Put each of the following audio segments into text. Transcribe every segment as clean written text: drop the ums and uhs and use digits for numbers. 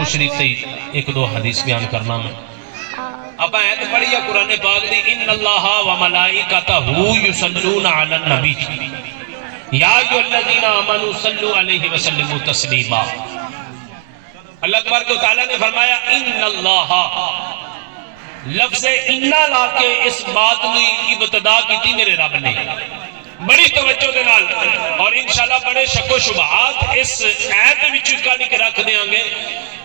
درود شریف سے ایک دو حدیث بیان کرنا میں اب آیت پڑھی ہے قرآن پاک دی ان اللہ و ملائکتہ یصلون علی النبی یا ایھا الذین آمنوا صلوا علیہ وسلموا تسلیما۔ اللہ تبارک و تعالیٰ نے فرمایا ان اللہ، لفظ انہ لا کے اس بات میں ابتدا کی تھی میرے رب نے بڑی توجہ دے نال، اور انشاءاللہ بڑے شک و شبہات اس آیت وچ کڈ کے رکھ دیاں گے۔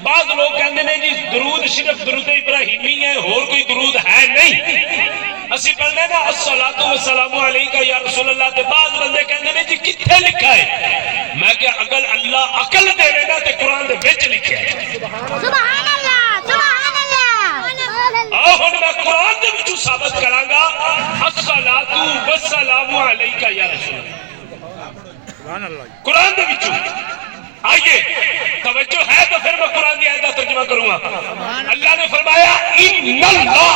بعض لوگ کہندے نے جی درود صرف درود ابراہیمی ہے، اور کوئی درود ہے نہیں۔ اسی پڑھنے نا الصلاۃ والسلام علیکہ یا رسول اللہ، تے بعض بندے کہندے نے جی کتھے لکھا ہے؟ میں کہ اگر اللہ عقل دے نا تے قرآن دے وچ لکھا ہے۔ سبحان اللہ، سبحان اللہ۔ آؤ ہن میں قرآن دے وچوں ثابت کراں گا الصلاۃ والسلام علیکہ یا رسول اللہ، قرآن دے وچوں۔ آئیے توجہ ہے تو پھر میں قرآن کی آیت کا ترجمہ کروں گا۔ اللہ نے فرمایا ان اللہ،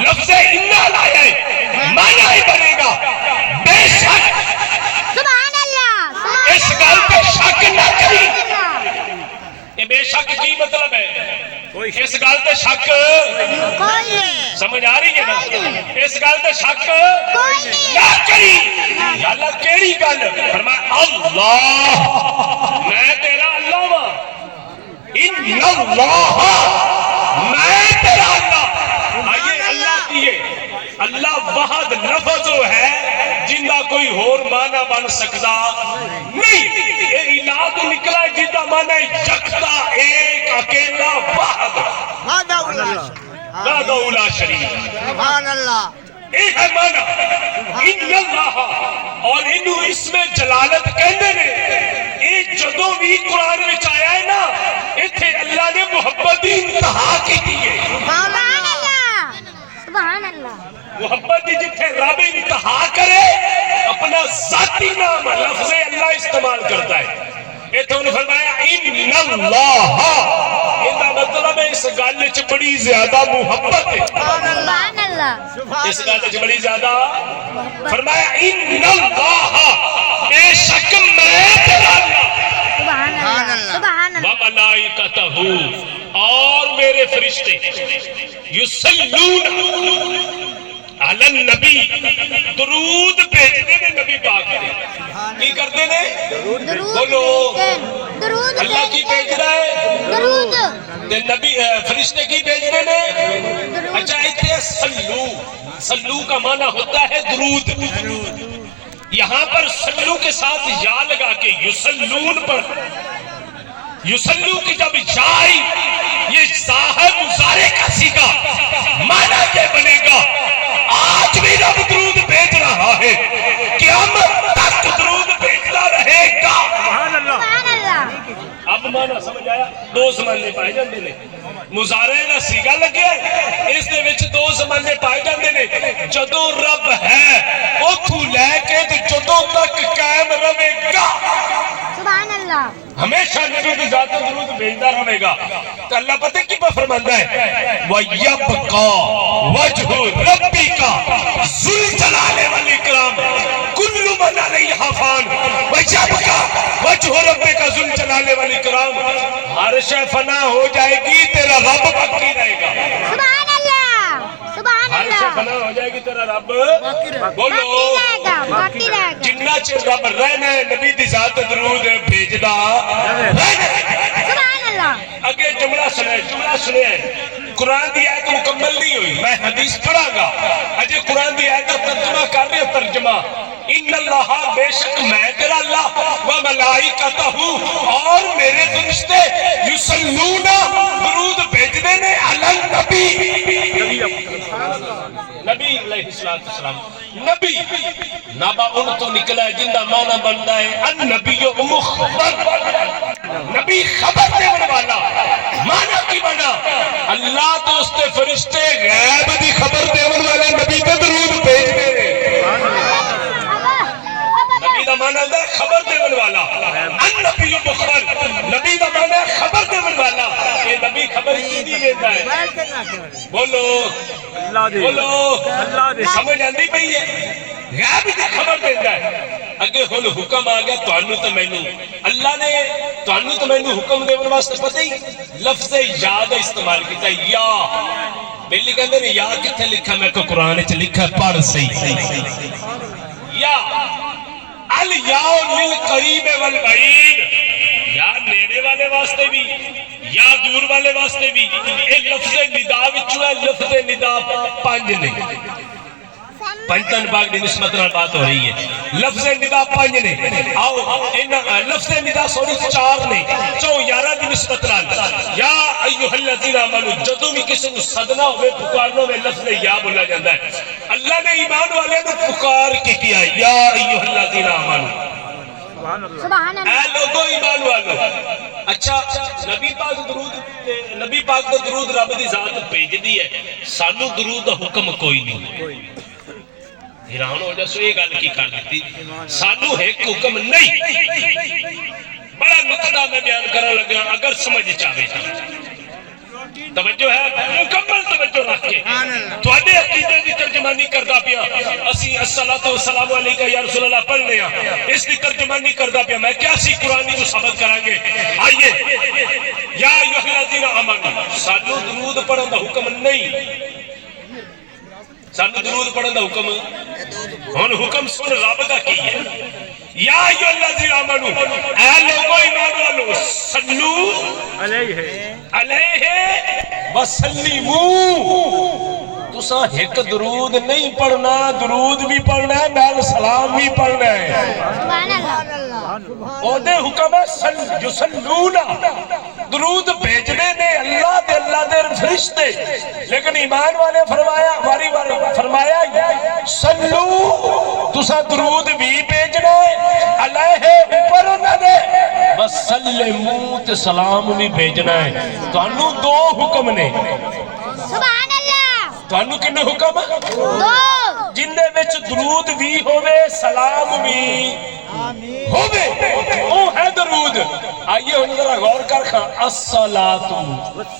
لفظ انہ لایا ہے، معنی ہی بنے گا بے شک۔ سبحان اللہ، اس گل پہ شک نہ کری۔ یہ بے شک کی مطلب ہے؟ اس گل پہ شک کوئی نہیں، سمجھ آ رہی ہے نا؟ اس گل پہ شک کوئی نہیں۔ نہ کری۔ یا اللہ کیڑی گل؟ فرمایا اللہ، میں تیرا اللہ ہوں۔ ان اللہ، میں تیرا اللہ۔ آئیے اللہ کیے، اللہ واحد لفظ ہے جن کا کوئی اور معنی بن سکتا نہیں۔ یہ الہ تو نکلا ہے جن کا معنی یکتا، ایک، اکیلا، واحد، وحدہ لا شریک۔ سبحان اللہ، ایک ہے معنی ان اللہ، اور انہوں اس میں جلالت کہندے نے۔ یہ جدوں بھی قرآن میں آیا ہے نا، اتھے اللہ نے محبت دی انتہا کی دیئے۔ سبحان اللہ، سبحان اللہ۔ محبت دی جتھے رب انتہا کرے، اپنا ذاتی نام لفظ اللہ استعمال کرتا ہے۔ اتھے انہوں نے فرمایا ان اللہ، ان کا مطلب ہے اس گل وچ بڑی زیادہ محبت ہے۔ سبحان اللہ، اس گل وچ بڑی زیادہ فرمایا ان اللہ، بے شک میں تیرا اللہ، سبحان اللہ، سبحان اللہ۔ وملائکتہ، اور میرے فرشتے، یصلون علی النبی، درود بھیجتے نے نبی پاک دے۔ کی کرتے نے؟ بولو درود اللہ کی بھیج رہا ہے، درود، تے نبی فرشتے کی بھیجتے نے۔ اچھا اتنے سلو، سلو کا معنی ہوتا ہے درود۔ یہاں پر سلو کے ساتھ یا لگا کے یصلون پر، یصلو کی جب یا آئی، یہ صاحب مضارع کا سیگا، معنی یہ بنے گا آج بھی رب درود بھیج رہا ہے، قیامت تک درود بھیجتا رہے گا۔ سبحان اللہ۔ اب معنی سمجھ آیا؟ دو زمانے پائے جاندے نے، مضارع کا سیگا لگے، اس دے وچ دو زمانے پائے جاندے نے۔ جدوں رب ہے اتھوں لے کے جدوں تک قائم رہے گا، سبحان اللہ، ہمیشہ نبی کی ذات درود بھیجتا رہے گا۔ تو اللہ پتہ کی بات فرماندا ہے وَيَبْقَى وَجْهُ رَبِّكَ ذُو الْجَلَالِ وَالْإِكْرَامِ كُلُّ مَنْ عَلَيْهَا فَانٍ وَيَبْقَى وَجْهُ رَبِّكَ ذُو الْجَلَالِ وَالْإِكْرَامِ، ہر شے فنا ہو جائے گی، تیرا رب باقی رہے گا۔ سبحان اللہ، سبحان ہر شے اللہ۔ فنا ہو جائے گی، تیرا رب بولو باقی رہے گا۔ جنہ چر رب رہنا ہے نبی دی ذات درود بھیجدا رہنا ہے۔ سبحان اللہ۔ اگے جملہ سنے قرآن دی آیت مکمل نہیں ہوئی، میں حدیث پڑھا گا، اجے قرآن دی آیت کا ترجمہ کر رہے ترجمہ۔ ان اللہ، بے شک میں تیرا اللہ، وملائکتہ، اور میرے فرشتے، یصلون، درود بھیجنے نے علی النبی، نبی علیہ السلام، نبی نبا ان تو نکلا ہے جن کا معنی بنتا ہے النبی مخبر، نبی خبر دینے والا۔ معنی کی بنا اللہ تو اس کے فرشتے غیب دی خبر دینے والے نبی تے درود بھیجتے ہیں۔ نبی دا معنی ہے خبر دینے والا، النبی مخبر، نبی دا معنی ہے خبر دینے والا۔ یہ نبی خبر کی دی دیتا ہے، بولو بولو، سمجھ آندی پئی ہے؟ غیب دی خبر دیتا ہے اگے ہن حکم آ گیا تانوں تے مینوں اللہ نے تانوں تے مینوں حکم دیون واسطے پتہ ہی لفظ یا دا استعمال کیتا یا پہلی کہندے نے یا کتھے لکھا میں کو قرآن وچ لکھا پڑھ صحیح یا الیاء للقریب والبعید یا نیڑے والے واسطے بھی یا دور والے واسطے بھی اے لفظ ندا وچوں ہے لفظ ندا پنج نے پنجتن پاک دی نسبت نال بات ہو رہی ہے لفظ ندا پنج نے آؤ لفظ ندا سوری چار نے چو یارہ دی نسبت نال یا ایھا الذین آمنوا جدوں بھی کسی نوں سدنا ہوئے پکارنا ہوئے لفظ یا بولا جاتا ہے اللہ نے ایمان والے نوں پکار کے کیا یا ایھا الذین آمنوا سبحان اے اللہ لوگو ایمان والو اچھا نبی پاک دا درود رب دی ذات بھیج دی ہے سانو درود دا حکم کوئی نہیں حیران ہو جا سو یہ گل کی کر دیتی سانو ایک حکم نہیں بڑا نقطہ میں بیان کرنے لگا اگر سمجھ چاہے توجہ ہے مکمل توجہ رکھ کے تواڈے عقیدے دی ترجمانی کردا پیا اسی الصلاۃ والسلام علیک یا رسول اللہ پڑھنے ہاں اس دی ترجمانی کردا پیا میں کیا سی قرآن کو ثابت کران گے آئیے یا ایھا الذین آمنوا سانو درود پڑھن دا حکم نہیں سانو درود پڑھن دا حکم ہن حکم سن رب دا کی ہے یا ایھا الذین آمنوا اے لوگو ایمان والو صلو علیہ وسلموا تسا ایک درود نہیں پڑھنا درود بھی پڑھنا ہے نال سلام بھی پڑھنا ہے سبحان اللہ اودے حکم ہے یصلون درود بھیجنے نے اللہ دے فرشتے لیکن ایمان والے فرمایا ہماری فرمایا صلو تسا درود بھی بھیجنا ہے علیہ اوپر انہاں نے بس سلموا تے سلام بھی بھیجنا ہے تانوں دو حکم نے سبحان اللہ تانوں کنے حکم دو جن دے وچ درود بھی ہوے سلام بھی ہوے او ہے درود آئیے ہن ذرا غور کر الصلاۃ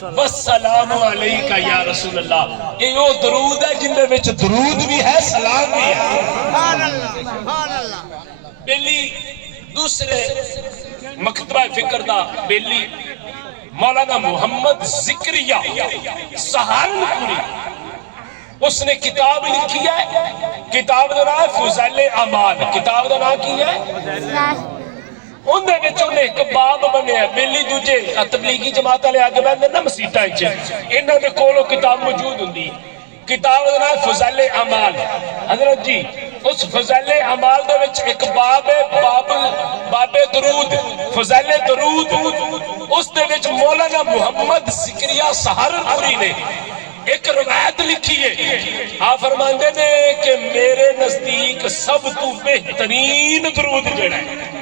والسلام علیک یا رسول اللہ یہ وہ درود ہے جن دے وچ درود بھی ہے سلام بھی ہے سبحان اللہ سبحان اللہ پہلی دوسرے مکتبہ فکر دا بیلی مولانا محمد ذکریہ سہارنپوری اس نے کتاب لکھی ہے کتاب دا نام فضائل اعمال کتاب دا نام کی ہے انہیں ایک باب بنے ہیں بیلی دوجے تبلیغی جماعت والے آگے بہنے نا مسیطہ انچے انہوں نے کولو کتاب موجود ہوندی کتاب دا نام فضائل اعمال حضرت جی اس فضائل اعمال دے وچ ایک باب ہے باب درود فضائل درود اس دے وچ مولانا محمد ذکریہ سہارنپوری نے ایک روایت لکھی ہے آپ فرماندے نے کہ میرے نزدیک سب تو بہترین درود جڑا ہے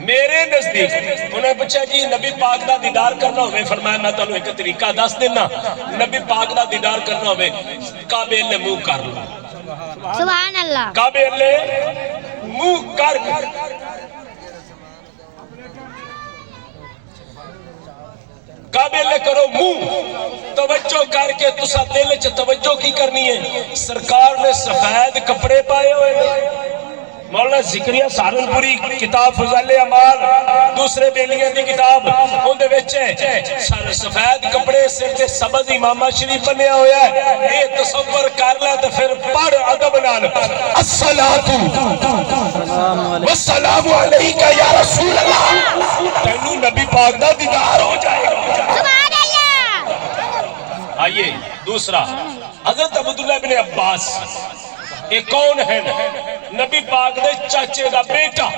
میرے نزدیک انہیں پوچھا جی نبی پاک دا دیدار کرنا ہوئے فرمایا میں تانوں ایک طریقہ دس دینا نبی پاک دا دیدار کرنا ہوئے کعبے اللہ منہ کر لو سبحان اللہ کعبے اللہ منہ کر کعبے اللہ کرو منہ توجہ کر کے تسا دل چ توجہ کی کرنی ہے سرکار نے سفید کپڑے پائے ہوئے مولانا ذکریہ سہارنپوری کتاب فضائل اعمال دوسرے بیلیاں دی کتاب ان دے وچ سفید کپڑے سر تے سبز امامہ شریف بنیا ہویا ہے اے تصور کر لے تے پھر پڑھ ادب نال الصلاۃ والسلام علیک یا رسول اللہ تینوں نبی پاک دا دیدار ہو جائے گا سبحان اللہ آئیے دوسرا حضرت عبداللہ بن عباس ایک کون ہے نبی پاک دے چاچے دا بیٹا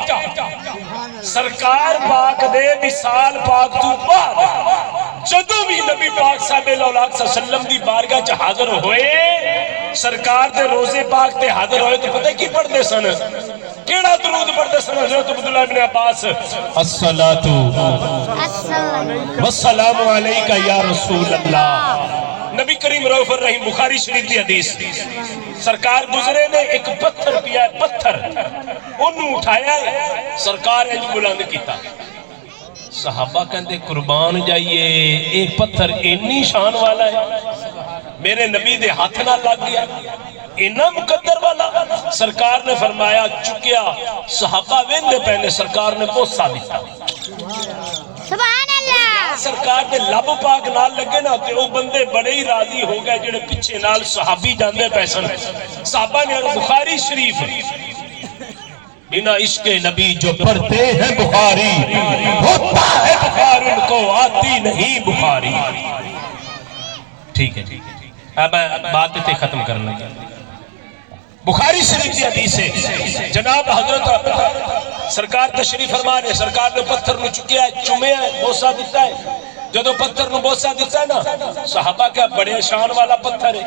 سرکار پاک دے وصال پاک تو بعد جدوں بھی نبی پاک صاحب اللہ علیہ وسلم دی بارگاہ چ حاضر ہوئے سرکار دے روزے پاک تے حاضر ہوئے تو پتہ کی پڑھتے سن کیڑا درود پڑھتے سن حضرت عبداللہ بن عباس الصلاۃ والسلام علیک یا رسول اللہ نبی کریم رؤوف الرحیم بخاری شریف دی حدیث سرکار گزرے نے ایک پتھر پیا پتھر انہوں اٹھایا سرکار نے بلند کیتا صحابہ کہندے قربان جائیے اے پتھر اتنی شان والا ہے میرے نبی دے ہاتھ نہ لگ گیا اتنا مقدر والا سرکار نے فرمایا چکیا صحابہ ویندے پہنے سرکار نے بوسا دیتا سبحان اللہ سرکار دے لب پاک نال لگے نا تے او بندے بڑے ہی راضی ہو گئے جڑے پیچھے نال صحابی جاندے پیسن صحابہ نے بخاری شریف بنا عشق نبی جو پڑھتے ہیں بخاری ہوتا ہے بخار ان کو آتی نہیں بخاری ٹھیک ہے اب بات تے ختم کرنا بخاری شریف کی حدیث ہے جناب حضرت سرکار تشریف فرما رہے سرکار نے پتھر نو چکیا ہے چومیا ہے بوسا دیتا ہے جدو پتھر نو بوسا دیتا ہے نا صحابہ کیا بڑے شان والا پتھر ہے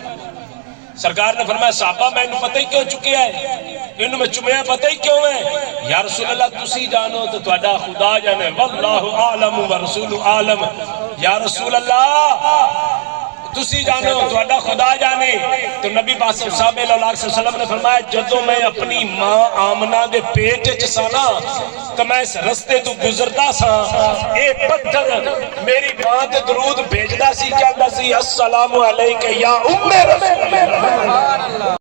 سرکار نے فرمایا صحابہ میں انہوں پتہ ہی کیوں چکیا ہے انہوں میں چومیا پتہ ہی کیوں ہے یا رسول اللہ تسی جانو تو تہاڈا خدا جانے واللہ عالم ورسول عالم یا رسول اللہ تسی جانو تہاڈا خدا جانے تو نبی پاک صلی اللہ علیہ وسلم نے فرمایا جدوں میں اپنی ماں آمنہ دے پیٹ وچ سانا تو میں اس رستے تو گزردا سا اے پتھر میری ماں تے درود بھیجدا سی کہندا سی السلام علیکہ یا ام رسول اللہ